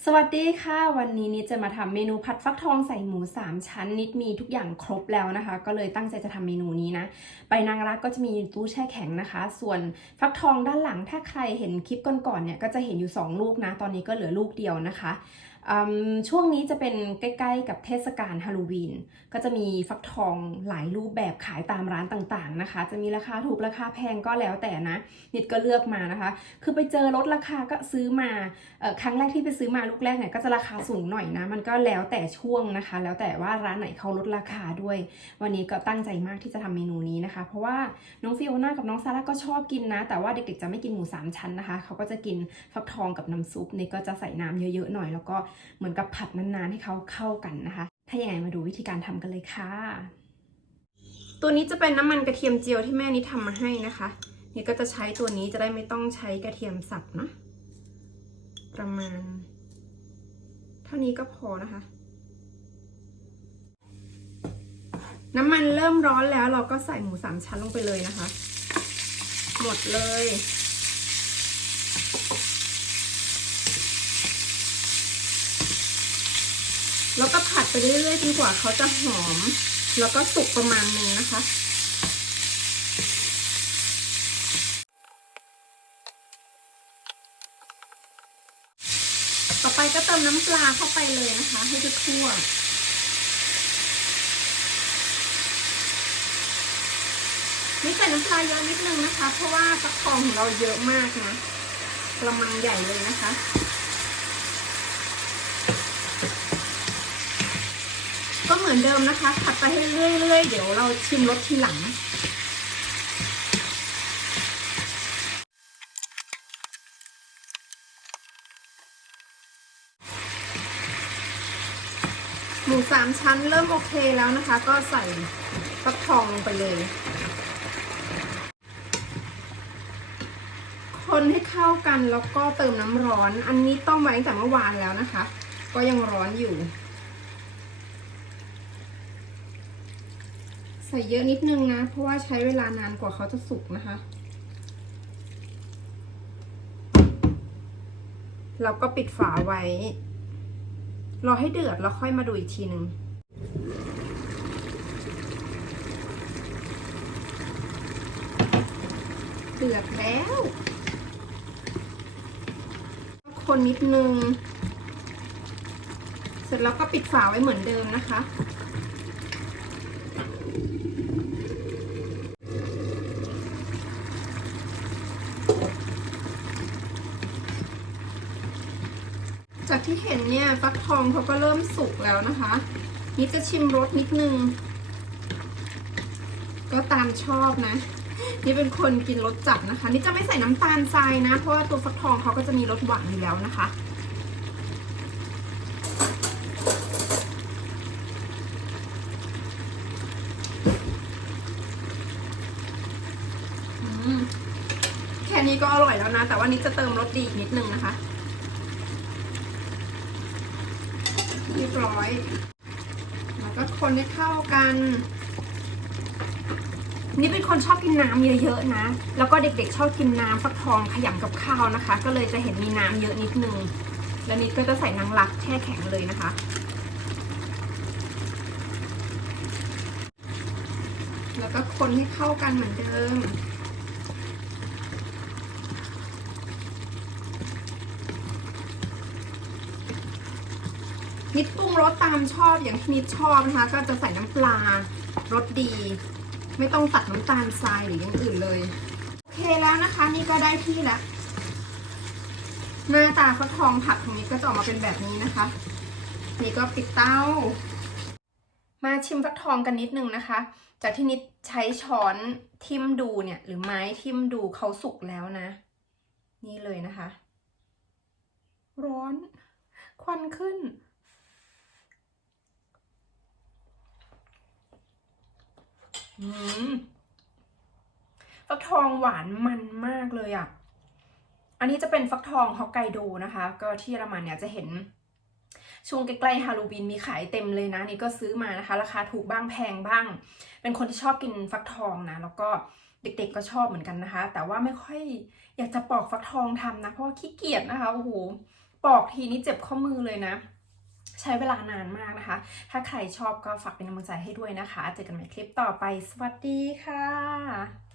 สวัสดีค่ะ วันนี้นิดจะมาทำเมนูผัดฟักทองใส่หมู 3 ชั้น นิดมีทุกอย่างครบแล้วนะคะ ก็เลยตั้งใจจะทำเมนูนี้นะใบนางรักก็จะมีตู้แช่แข็งนะคะ ส่วนฟักทองด้านหลังถ้าใครเห็นคลิปก่อนๆเนี่ยก็จะเห็นอยู่ 2 ลูกนะ ตอนนี้ก็เหลือลูกเดียวนะคะ ช่วงนี้จะเป็นใกล้ๆกับเทศกาลฮาโลวีน ก็จะมีฟักทองหลายรูปแบบขายตามร้านต่างๆนะคะ จะมีราคาถูกราคาแพงก็แล้วแต่นะ นิดก็เลือกมานะคะ คือไปเจอลดราคาก็ซื้อมาอครั้งแรกที่ไปซื้อมาลูกแรกเนี่ยก็จะราคาสูงหน่อยนะ มันก็แล้วแต่ช่วงนะคะ แล้วแต่ว่าร้านไหนเขาลดราคาด้วย วันนี้ก็ตั้งใจมากที่จะทำเมนูนี้นะคะ เพราะว่าน้องฟิโอน่ากับน้องซาร่าก็ชอบกินนะ แต่ว่าเด็กๆจะไม่กินหมูสามชั้นนะคะ เขาก็จะกินฟักทองกับน้ำซุปนี่ก็จะใส่น้ำเยอะๆหน่อยแล้วก็เหมือนกับผัดนานๆให้เขาเข้ากันนะคะ ถ้าอย่างไรมาดูวิธีการทำกันเลยค่ะ ตัวนี้จะเป็นน้ำมันกระเทียมเจียวที่แม่นี่ทำมาให้นะคะนี่ก็จะใช้ตัวนี้จะได้ไม่ต้องใช้กระเทียมสับเนาะประมาณ เท่านี้ก็พอนะคะ น้ำมันเริ่มร้อนแล้วเราก็ใส่หมูสามชั้นลงไปเลยนะคะ หมดเลย แล้วก็ผัดไปเรื่อยๆจนกว่าเขาจะหอม แล้วก็สุกประมาณนึงนะคะต่อไปก็เติมน้ำปลาเข้าไปเลยนะคะ ให้ทั่วนี่ใส่น้ำปลาเยอะนิดนึงนะคะ เพราะว่าฟักทองของเราเยอะมากนะกระมังใหญ่เลยนะคะ ก็เห มือนเดิมนะคะ ผัดไปให้เรื่อยๆ เดี๋ยวเราชิมรสทีหลัง หมูสามชั้นเริ่มโอเคแล้วนะคะ ก็ใส่ฟักทองลงไปเลย คนให้เข้ากันแล้วก็เติมน้ำร้อน อันนี้ต้มไว้ตั้งแต่เมื่อวานแล้วนะคะ ก็ยังร้อนอยู่ ใส่เยอะนิดนึงนะ เพราะว่าใช้เวลานานกว่าเขาจะสุกนะคะเราก็ปิดฝาไว้ รอให้เดือดแล้วค่อยมาดูอีกทีหนึ่งเดือดแล้วคนนิดนึง เสร็จแล้วก็ปิดฝาไว้เหมือนเดิมนะคะ ที่เห็นเนี่ยฟักทองเขาก็เริ่มสุกแล้วนะคะนี่จะชิมรสนิดนึง ก็ตามชอบนะ นี่เป็นคนกินรสจัดนะคะ นี่จะไม่ใส่น้ำตาลทรายนะ เพราะว่าตัวฟักทองเขาก็จะมีรสหวานอยู่แล้วนะคะแค่นี้ก็อร่อยแล้วนะ แต่ว่านี้จะเติมรสดีอีกนิดนึงนะคะ เรีย บร้อยแล้วก็คนให้เข้ากัน นี่เป็นคนชอบกินน้ำเยอะๆนะ แล้วก็เด็กๆชอบกินน้ำฟักทองขยำกับข้าวนะคะ ก็เลยจะเห็นมีน้ำเยอะนิดนึง แล้วนิดก็จะใส่นางรักแช่แข็งเลยนะคะแล้วก็คนให้เข้ากันเหมือนเดิม นิดปรุงรสตามชอบอย่างที่นิดชอบนะคะ ก็จะใส่น้ำปลารสดี ไม่ต้องตัดน้ำตาลทรายหรืออย่างอื่นเลย โอเคแล้วนะคะ นี่ก็ได้ที่แล้วหน้าตาฟักทองผัดของนิดก็จะออกมาเป็นแบบนี้นะคะ นี่ก็ปิดเตามาชิมฟักทองกันนิดนึงนะคะ จากที่นิดใช้ช้อนทิมดูเนี่ย หรือไม้ทิมดูเขาสุกแล้วนะ นี่เลยนะคะ ร้อน ควันขึ้น อืม ฟักทองหวานมันมากเลยอะ่ะ อันนี้จะเป็นฟักทองฮอกไกโดนะคะ ก็ที่เยอรมันเนี่ยจะเห็นช่วงใกล้ๆฮาโลวีนมีขายเต็มเลยนะ นี่ก็ซื้อมานะคะ ราคาถูกบ้างแพงบ้าง เป็นคนที่ชอบกินฟักทองนะ แล้วก็เด็กๆก็ชอบเหมือนกันนะคะ แต่ว่าไม่ค่อยอยากจะปอกฟักทองทำนะ เพราะขี้เกียจนะคะ โอ้โห ปอกทีนี่เจ็บข้อมือเลยนะ ใช้เวลานานมากนะคะ ถ้าใครชอบก็ฝากเป็นกำลังใจให้ด้วยนะคะ เจอกันใหม่คลิปต่อไป สวัสดีค่ะ